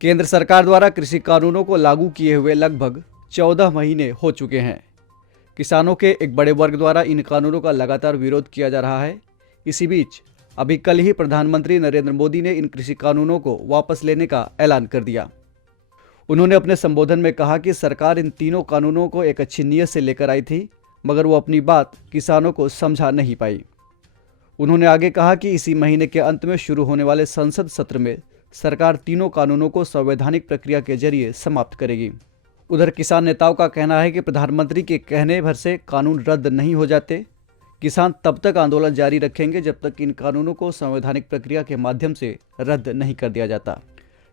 केंद्र सरकार द्वारा कृषि कानूनों को लागू किए हुए लगभग 14 महीने हो चुके हैं। किसानों के एक बड़े वर्ग द्वारा इन कानूनों का लगातार विरोध किया जा रहा है। इसी बीच अभी कल ही प्रधानमंत्री नरेंद्र मोदी ने इन कृषि कानूनों को वापस लेने का ऐलान कर दिया। उन्होंने अपने संबोधन में कहा कि सरकार इन तीनों कानूनों को एक अच्छी नीयत से लेकर आई थी, मगर वो अपनी बात किसानों को समझा नहीं पाई। उन्होंने आगे कहा कि इसी महीने के अंत में शुरू होने वाले संसद सत्र में सरकार तीनों कानूनों को संवैधानिक प्रक्रिया के जरिए समाप्त करेगी। उधर किसान नेताओं का कहना है कि प्रधानमंत्री के कहने भर से कानून रद्द नहीं हो जाते। किसान तब तक आंदोलन जारी रखेंगे जब तक इन कानूनों को संवैधानिक प्रक्रिया के माध्यम से रद्द नहीं कर दिया जाता।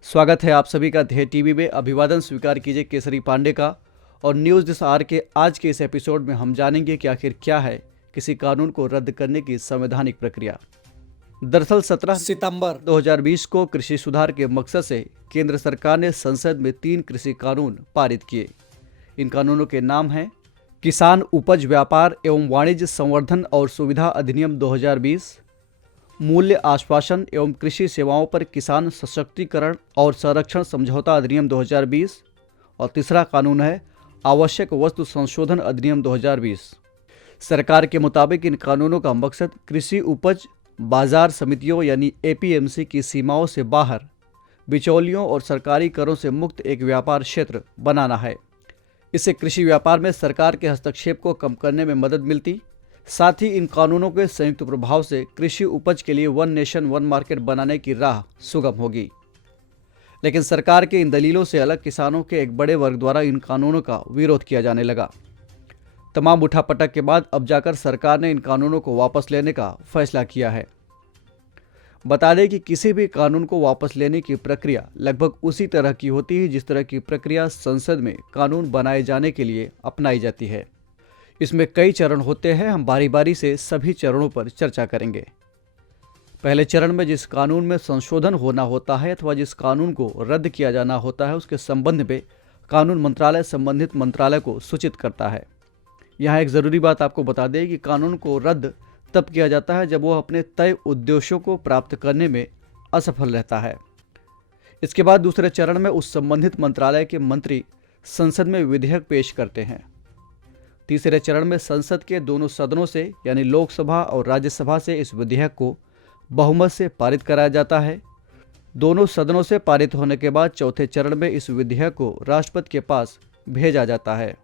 स्वागत है आप सभी का ध्येय टीवी में। अभिवादन स्वीकार कीजिए केसरी पांडे का। और न्यूज़ दिस आवर के आज के इस एपिसोड में हम जानेंगे कि आखिर क्या है किसी कानून को रद्द करने की संवैधानिक प्रक्रिया। दरअसल 17 सितंबर 2020 को कृषि सुधार के मकसद से केंद्र सरकार ने संसद में 3 कृषि कानून पारित किए। इन कानूनों के नाम हैं किसान उपज व्यापार एवं वाणिज्य संवर्धन और सुविधा अधिनियम 2020, मूल्य आश्वासन एवं कृषि सेवाओं पर किसान सशक्तिकरण और संरक्षण समझौता अधिनियम 2020 और तीसरा कानून है आवश्यक वस्तु संशोधन अधिनियम 2020। सरकार के मुताबिक इन कानूनों का मकसद कृषि उपज बाजार समितियों यानी एपीएमसी की सीमाओं से बाहर बिचौलियों और सरकारी करों से मुक्त एक व्यापार क्षेत्र बनाना है। इससे कृषि व्यापार में सरकार के हस्तक्षेप को कम करने में मदद मिलती। साथ ही इन कानूनों के संयुक्त प्रभाव से कृषि उपज के लिए वन नेशन वन मार्केट बनाने की राह सुगम होगी। लेकिन सरकार के इन दलीलों से अलग किसानों के एक बड़े वर्ग द्वारा इन कानूनों का विरोध किया जाने लगा। तमाम उठापटक के बाद अब जाकर सरकार ने इन कानूनों को वापस लेने का फैसला किया है। बता दें कि किसी भी कानून को वापस लेने की प्रक्रिया लगभग उसी तरह की होती है जिस तरह की प्रक्रिया संसद में कानून बनाए जाने के लिए अपनाई जाती है। इसमें कई चरण होते हैं। हम बारी बारी से सभी चरणों पर चर्चा करेंगे। पहले चरण में जिस कानून में संशोधन होना होता है अथवा जिस कानून को रद्द किया जाना होता है उसके संबंध में कानून मंत्रालय संबंधित मंत्रालय को सूचित करता है। यहाँ एक ज़रूरी बात आपको बता दें कि कानून को रद्द तब किया जाता है जब वो अपने तय उद्देश्यों को प्राप्त करने में असफल रहता है। इसके बाद दूसरे चरण में उस संबंधित मंत्रालय के मंत्री संसद में विधेयक पेश करते हैं। तीसरे चरण में संसद के दोनों सदनों से यानी लोकसभा और राज्यसभा से इस विधेयक को बहुमत से पारित कराया जाता है। दोनों सदनों से पारित होने के बाद चौथे चरण में इस विधेयक को राष्ट्रपति के पास भेजा जाता है।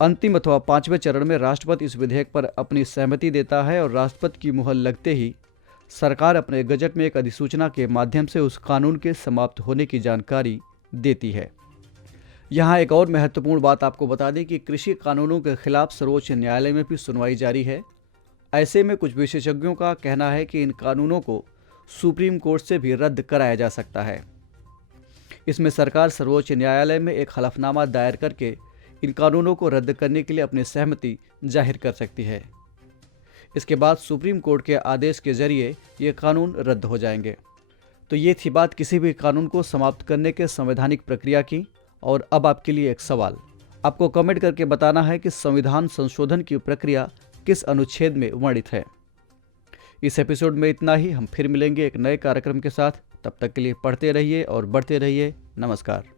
अंतिम अथवा 5वें चरण में राष्ट्रपति इस विधेयक पर अपनी सहमति देता है और राष्ट्रपति की मुहर लगते ही सरकार अपने गजट में एक अधिसूचना के माध्यम से उस कानून के समाप्त होने की जानकारी देती है। यहाँ एक और महत्वपूर्ण बात आपको बता दें कि कृषि कानूनों के खिलाफ सर्वोच्च न्यायालय में भी सुनवाई जारी है। ऐसे में कुछ विशेषज्ञों का कहना है कि इन कानूनों को सुप्रीम कोर्ट से भी रद्द कराया जा सकता है। इसमें सरकार सर्वोच्च न्यायालय में एक हलफनामा दायर करके इन कानूनों को रद्द करने के लिए अपनी सहमति जाहिर कर सकती है। इसके बाद सुप्रीम कोर्ट के आदेश के जरिए ये कानून रद्द हो जाएंगे। तो ये थी बात किसी भी कानून को समाप्त करने के संवैधानिक प्रक्रिया की। और अब आपके लिए एक सवाल, आपको कमेंट करके बताना है कि संविधान संशोधन की प्रक्रिया किस अनुच्छेद में वर्णित है। इस एपिसोड में इतना ही। हम फिर मिलेंगे एक नए कार्यक्रम के साथ। तब तक के लिए पढ़ते रहिए और बढ़ते रहिए। नमस्कार।